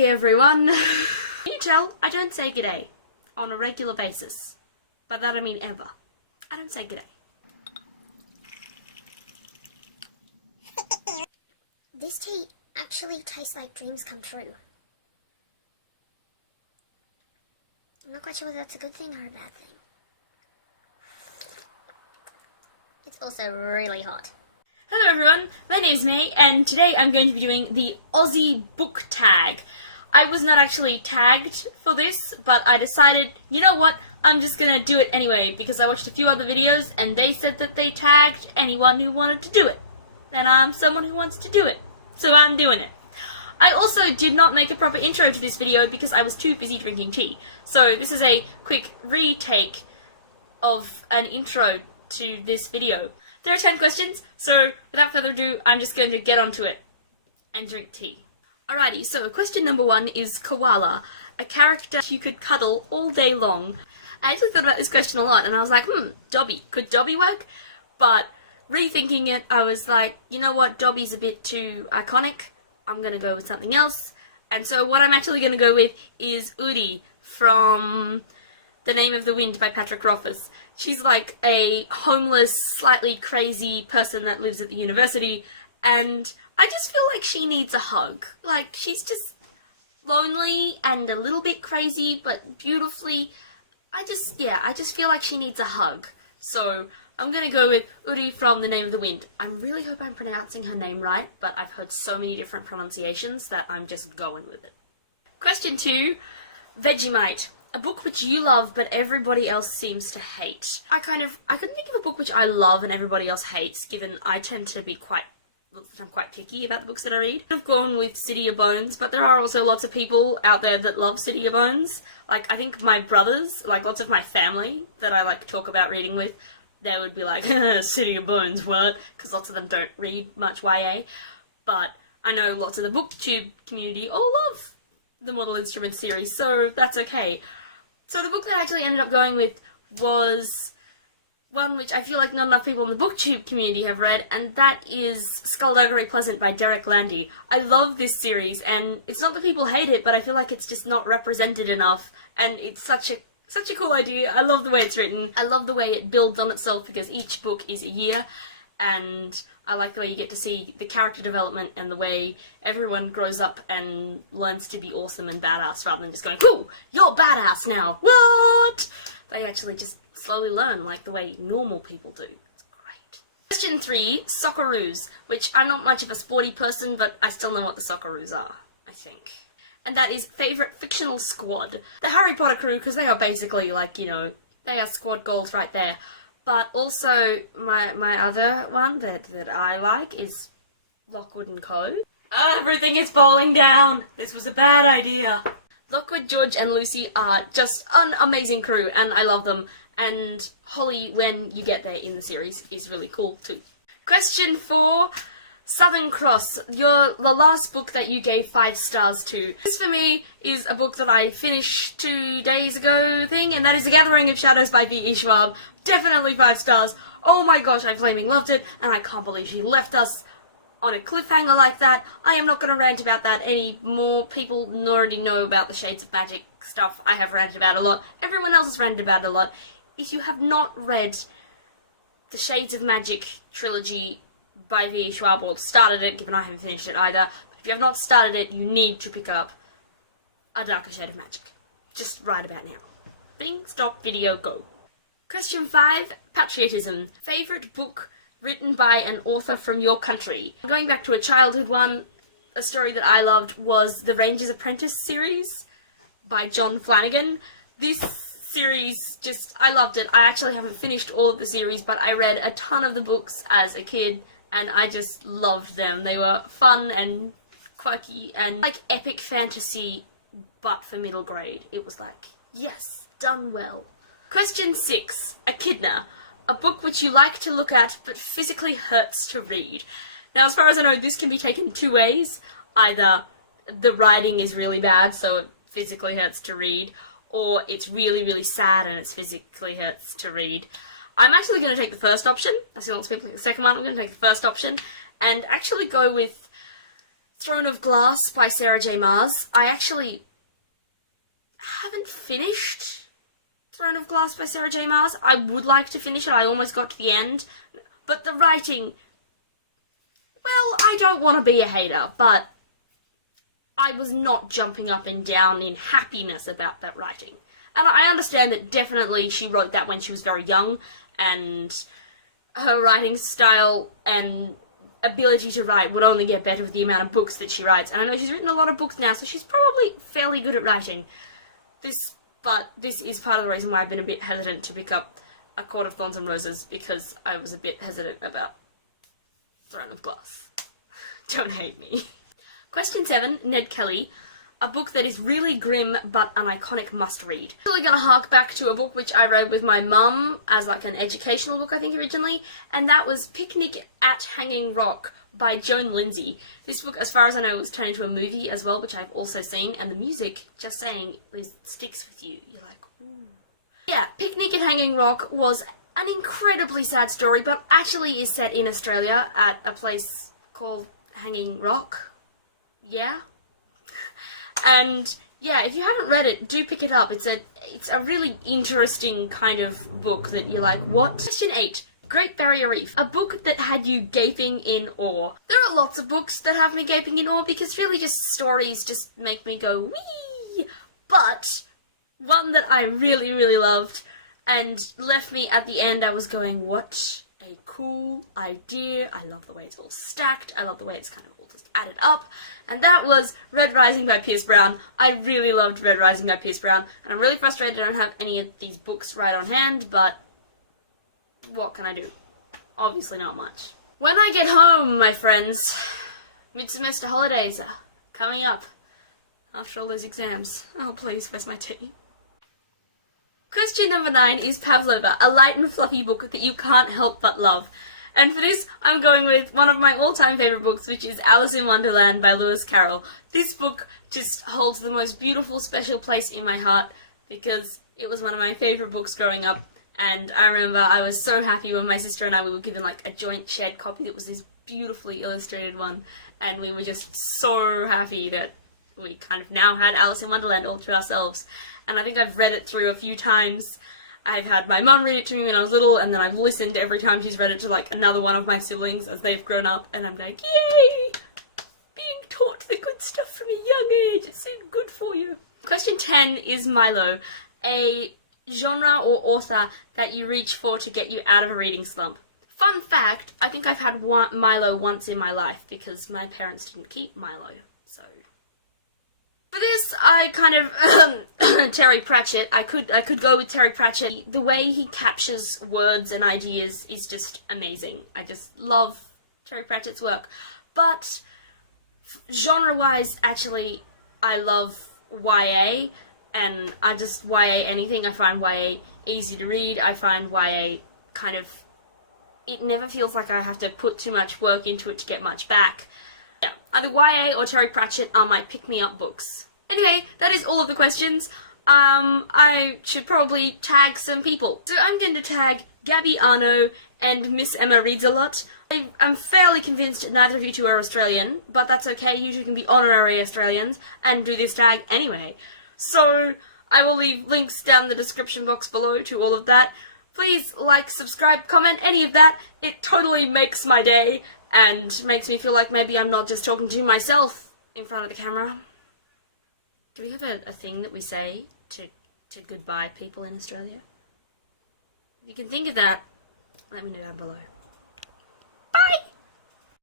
Hey everyone! Can you tell I don't say g'day on a regular basis? By that I mean ever. I don't say g'day. This tea actually tastes like dreams come true. I'm not quite sure whether that's a good thing or a bad thing. It's also really hot. Hello everyone, my name is May, and today I'm going to be doing the Aussie Book Tag. I was not actually tagged for this, but I decided, you know what, I'm just gonna do it anyway, because I watched a few other videos and they said that they tagged anyone who wanted to do it. And I'm someone who wants to do it, so I'm doing it. I also did not make a proper intro to this video because I was too busy drinking tea. So this is a quick retake of an intro to this video. There are 10 questions, so without further ado, I'm just going to get onto it and drink tea. Alrighty, so question number 1 is KOALA, a character you could cuddle all day long. I actually thought about this question a lot, and I was like, Dobby. Could Dobby work? But rethinking it, I was like, you know what, Dobby's a bit too iconic. I'm going to go with something else. And so what I'm actually going to go with is Udi from The Name of the Wind by Patrick Rothfuss. She's like a homeless, slightly crazy person that lives at the university, and I just feel like she needs a hug. Like, she's just lonely and a little bit crazy, but beautifully. I just feel like she needs a hug. So I'm gonna go with Udi from The Name of the Wind. I really hope I'm pronouncing her name right, but I've heard so many different pronunciations that I'm just going with it. Question 2, VEGEMITE. A book which you love but everybody else seems to hate. I couldn't think of a book which I love and everybody else hates, given I tend to be quite picky about the books that I read. I've gone with City of Bones, but there are also lots of people out there that love City of Bones. Like, I think my brothers, like lots of my family that I like talk about reading with, they would be like, City of Bones, what? Because lots of them don't read much YA. But I know lots of the booktube community all love the Mortal Instruments series, so that's okay. So the book that I actually ended up going with was one which I feel like not enough people in the booktube community have read, and that is Skullduggery Pleasant by Derek Landy. I love this series, and it's not that people hate it, but I feel like it's just not represented enough, and it's such a cool idea. I love the way it's written. I love the way it builds on itself, because each book is a year, and I like the way you get to see the character development and the way everyone grows up and learns to be awesome and badass rather than just going, cool, you're badass now, what? They actually just slowly learn like the way normal people do. It's great. Question 3, SOCCEROOS, which I'm not much of a sporty person, but I still know what the SOCCEROOS are, I think. And that is favourite fictional squad. The Harry Potter crew, because they are basically like, you know, they are squad goals right there. But also, my other one that I like is Lockwood & Co. Everything is falling down! This was a bad idea! Lockwood, George and Lucy are just an amazing crew, and I love them. And Holly, when you get there in the series, is really cool too. Question 4, Southern Cross, the last book that you gave 5 stars to. This for me is a book that I finished 2 days ago and that is The Gathering of Shadows by V.E. Schwab. Definitely 5 stars. Oh my gosh, I flaming loved it, and I can't believe she left us on a cliffhanger like that. I am not going to rant about that anymore. People already know about the Shades of Magic stuff. I have ranted about a lot. Everyone else has ranted about it a lot. If you have not read the Shades of Magic trilogy by V.E. Schwab, or started it, given I haven't finished it either, but if you have not started it, you need to pick up A Darker Shade of Magic. Just right about now. Bing, stop, video, go. Question 5, Patriotism. Favourite book written by an author from your country. Going back to a childhood one, a story that I loved was the Ranger's Apprentice series by John Flanagan. This series, I loved it. I actually haven't finished all of the series, but I read a ton of the books as a kid, and I just loved them. They were fun and quirky and like epic fantasy, but for middle grade. It was like, yes, done well. Question 6, ECHIDNA. A book which you like to look at, but physically hurts to read. Now, as far as I know, this can be taken 2 ways. Either the writing is really bad, so it physically hurts to read, or it's really, really sad and it physically hurts to read. I'm actually going to take the first option. I see lots of people take the second one. I'm going to take the first option and actually go with Throne of Glass by Sarah J. Maas. I actually haven't finished Throne of Glass by Sarah J. Maas. I would like to finish it. I almost got to the end. But the writing... Well, I don't want to be a hater, but I was not jumping up and down in happiness about that writing. And I understand that definitely she wrote that when she was very young, and her writing style and ability to write would only get better with the amount of books that she writes. And I know she's written a lot of books now, so she's probably fairly good at writing. But this is part of the reason why I've been a bit hesitant to pick up A Court of Thorns and Roses, because I was a bit hesitant about Throne of Glass. Don't hate me. Question 7, Ned Kelly. A book that is really grim but an iconic must-read. I'm really gonna hark back to a book which I read with my mum as like an educational book, I think, originally, and that was Picnic at Hanging Rock by Joan Lindsay. This book, as far as I know, was turned into a movie as well, which I've also seen, and the music, just saying, sticks with you. You're like, ooh. Yeah, Picnic at Hanging Rock was an incredibly sad story, but actually is set in Australia at a place called Hanging Rock. Yeah? And yeah, if you haven't read it, do pick it up. It's a really interesting kind of book that you're like, what? Question 8. Great Barrier Reef. A book that had you gaping in awe. There are lots of books that have me gaping in awe because really just stories just make me go, wee! But one that I really, really loved and left me at the end, I was going, what a cool idea. I love the way it's all stacked. I love the way it's kind of all just added up. And that was Red Rising by Pierce Brown. I really loved Red Rising by Pierce Brown. And I'm really frustrated I don't have any of these books right on hand, but what can I do? Obviously not much. When I get home, my friends, mid-semester holidays are coming up after all those exams. Oh, please, where's my tea? Question number 9 is Pavlova, a light and fluffy book that you can't help but love. And for this, I'm going with one of my all-time favourite books, which is Alice in Wonderland by Lewis Carroll. This book just holds the most beautiful, special place in my heart because it was one of my favourite books growing up. And I remember I was so happy when my sister and I were given like a joint shared copy that was this beautifully illustrated one. And we were just so happy that we kind of now had Alice in Wonderland all to ourselves. And I think I've read it through a few times. I've had my mum read it to me when I was little, and then I've listened every time she's read it to like another one of my siblings as they've grown up, and I'm like, yay! Being taught the good stuff from a young age, it's so good for you. Question 10 is MILO, a genre or author that you reach for to get you out of a reading slump. Fun fact, I think I've had MILO once in my life because my parents didn't keep MILO, so... For this, I kind of, Terry Pratchett, I could go with Terry Pratchett. The way he captures words and ideas is just amazing. I just love Terry Pratchett's work. But, genre-wise, actually, I love YA, and I just YA anything. I find YA easy to read. I find YA kind of, it never feels like I have to put too much work into it to get much back. Yeah, either YA or Terry Pratchett are my pick-me-up books. Anyway, that is all of the questions. I should probably tag some people. So I'm going to tag Gabby Arno and Miss Emma Reads a Lot. I'm fairly convinced neither of you two are Australian, but that's okay. You two can be honorary Australians and do this tag anyway. So I will leave links down in the description box below to all of that. Please like, subscribe, comment, any of that. It totally makes my day. And makes me feel like maybe I'm not just talking to myself in front of the camera. Do we have a thing that we say to goodbye people in Australia? If you can think of that, let me know down below.